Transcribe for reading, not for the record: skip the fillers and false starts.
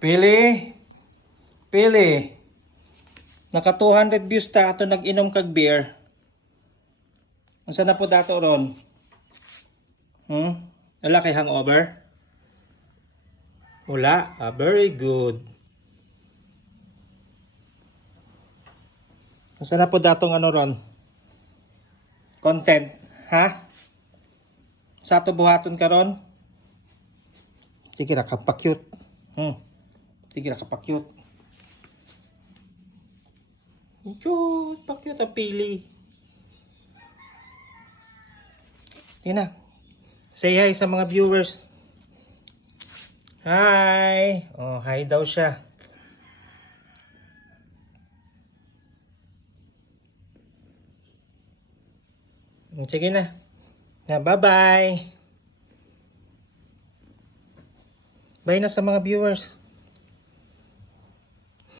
Pili. Pili. Naka 200 views ta ato nag-inom kag beer. Unsa na po dato ron? Wala kay hangover? Wala. Very good. Unsa na po datong ano ron? Content, ha? Sa ato buhaton karon? Sige ra kapakyut. Sige ra kapakyut. Cute, pakyut ang pili. Tina. Say hi sa mga viewers. Hi. Oh, hi daw siya. Sige na. Bye-bye. Bye na sa mga viewers.